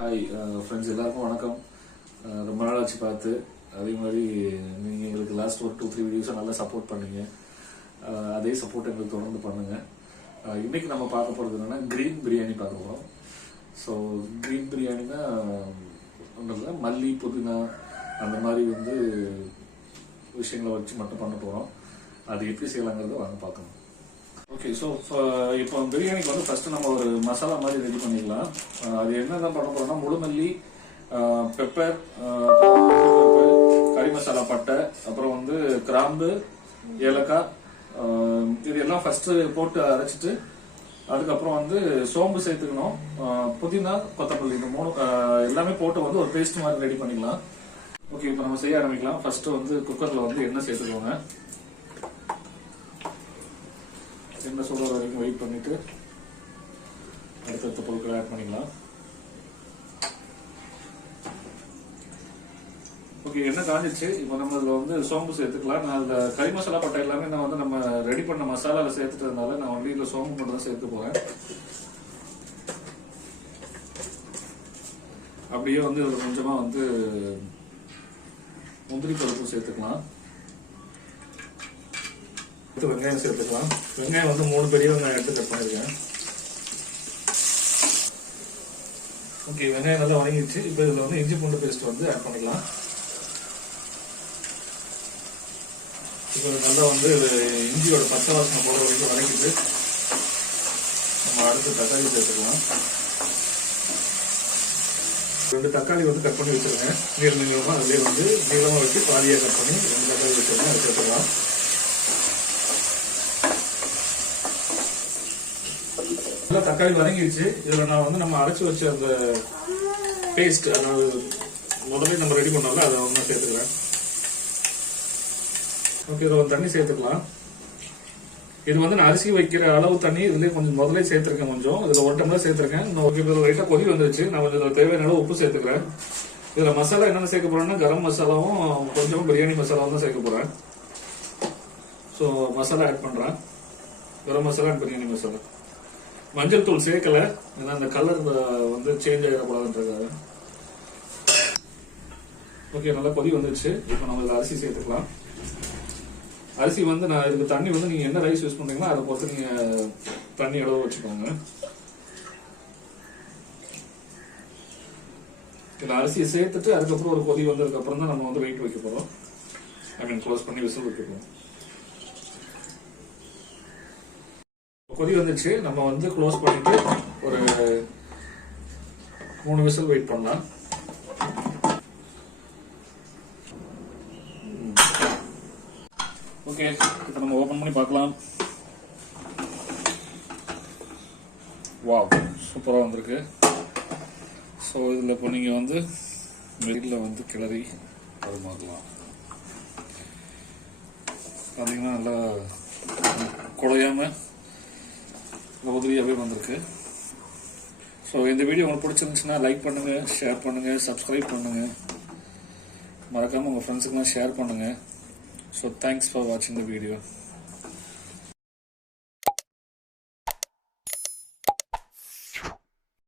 Hi friends, எல்லாருக்கும் வணக்கம். ரொம்ப நாள் ஆச்சு பார்த்து. அதே மாதிரி நீங்கள் எங்களுக்கு லாஸ்ட் ஒரு 2-3 வீடியோஸை நல்லா சப்போர்ட் பண்ணீங்க. அதே சப்போர்ட் எங்களுக்கு தொடர்ந்து பண்ணுங்கள். இன்றைக்கி நம்ம பார்க்க போகிறது என்னென்னா க்ரீன் பிரியாணி பார்க்க போகிறோம். ஸோ க்ரீன் பிரியாணினா ஒன்றும் இல்லை, மல்லி புதினா அந்த மாதிரி விஷயங்களை வச்சு மட்டும் பண்ண போகிறோம். அது எப்படி செய்யலாங்கிறத வாங்க பார்க்கணும். ஓகே, ஸோ இப்போ பிரியாணிக்கு ஃபர்ஸ்ட் நம்ம ஒரு மசாலா மாதிரி ரெடி பண்ணிக்கலாம். அது என்னதான் பண்ண போறோம்னா முழுமல்லி, பெப்பர், கறி மசாலா, பட்டை, அப்புறம் கிராம்பு, ஏலக்காய், இதெல்லாம் ஃபர்ஸ்ட் போட்டு அரைச்சிட்டு அதுக்கப்புறம் சோம்பு சேர்த்துக்கணும், புதினா, கொத்தமல்லி, இந்த 3 எல்லாமே போட்டு ஒரு பேஸ்ட் மாதிரி ரெடி பண்ணிக்கலாம். ஓகே, இப்போ நம்ம செய்ய ஆரம்பிக்கலாம். ஃபர்ஸ்ட் குக்கர்ல எண்ணெய் சேர்த்துக்கோங்க. எண்ணெய் சூடாக வரைக்கும் வெயிட் பண்ணிட்டு அடுத்தடுத்த பொருட்களை ஆட் பண்ணிக்கலாம். ஓகே, எண்ணெய் காஞ்சிச்சு. இப்போ நம்ம இதில் சோம்பு சேர்த்துக்கலாம். நான் அதில் கறி மசாலா, பட்டை எல்லாமே நான் நம்ம ரெடி பண்ண மசாலாவில் சேர்த்துட்டதுனால நான் இதில் சோம்பு மட்டும் தான் சேர்த்து போறேன். அப்படியே இதில் கொஞ்சமா முந்திரி பருப்பு சேர்த்துக்கலாம். வெங்காயம் சேர்த்துக்கலாம். வெங்காயம் 3 பெரிய வெங்காயம் எடுத்து கட் பண்ணிருக்கேன். ஓகே, வெங்காயம் நல்லா வதங்கிடுச்சு. இப்போ இதுல இஞ்சி பூண்டு பேஸ்ட் ஆட் பண்ணிக்கலாம். இப்போ நல்லா இஞ்சியோட பச்சை வாசனை போற வரைக்கும் வதக்கிட்டு நம்ம அடுத்து தக்காளி சேர்த்துக்கலாம். 2 தக்காளி கட் பண்ணி வச்சிருக்கேன். நீளமா அதுலேயே நீளமா வச்சு பாதியா கட் பண்ணி 2 தக்காளி வச்சிருக்கேன். அதை சேர்த்துக்கலாம். தக்காளி வதங்கிடுச்சு. இதுல நான் நம்ம அரைச்சு வச்ச அந்த பேஸ்ட், அதாவது முதல்ல நம்ம ரெடி பண்ணோம்ல, அதை சேர்த்துக்கிறேன். ஓகே, இதுல தண்ணி சேர்த்துக்கலாம். இது நான் அரிசி வைக்கிற அளவு தண்ணி இதுலயே கொஞ்சம் முதல்ல சேர்த்திருக்கேன். இதுல 1 டம்ளர் சேர்த்திருக்கேன். இதுல லைட்டா கொதி வந்துருச்சு. நான் இதுல தேவையான அளவு உப்பு சேர்த்துக்கிறேன். இதுல மசாலா என்னென்ன சேர்க்க போறேன்னா கரம் மசாலாவும் கொஞ்சம் பிரியாணி மசாலாவும் தான் சேர்க்க போறேன். ஸோ மசாலா ஆட் பண்றேன். கரம் மசாலா, பிரியாணி மசாலா. மஞ்சள் தூள் சேர்க்கல, ஏன்னா அந்த கலர் சேஞ்ச் ஆகிடக்கூடாதுன்றதுக்காக. ஓகே, நல்லா கொதி வந்துருச்சு. இப்போ நம்ம இதில் அரிசி சேர்த்துக்கலாம். அரிசி நான் இதுக்கு தண்ணி நீங்க என்ன ரைஸ் யூஸ் பண்றீங்களோ அதை பொறுத்து நீங்க தண்ணி அளவு வச்சுக்கோங்க. இதில் அரிசியை சேர்த்துட்டு அதுக்கப்புறம் ஒரு கொதி வந்ததுக்கு அப்புறம் தான் நம்ம வெயிட் வைக்க போறோம். க்ளோஸ் பண்ணி விசில் வைக்க போறோம். கொதி வந்துச்சு. நம்ம க்ளோஸ் பண்ணிட்டு ஒரு 3 விசில் வெயிட் பண்ணலாம். ஓகே, இப்போ நம்ம ஓபன் பண்ணி பார்க்கலாம். வாவ், சூப்பராக வந்திருக்கு. ஸோ இதில் இப்போ நீங்கள் வெளியில் கிளறி பரிமாறலாம். பார்த்தீங்கன்னா நல்லா குழையாம உதிரியாகவே வந்திருக்கு. ஸோ இந்த வீடியோ உங்களுக்கு பிடிச்சிருந்துச்சுன்னா லைக் பண்ணுங்க, ஷேர் பண்ணுங்க, சப்ஸ்கிரைப் பண்ணுங்க, மறக்காம உங்க ஃப்ரெண்ட்ஸுக்குலாம் ஷேர் பண்ணுங்க. ஸோ தேங்க்ஸ் ஃபார் வாட்சிங் த வீடியோ.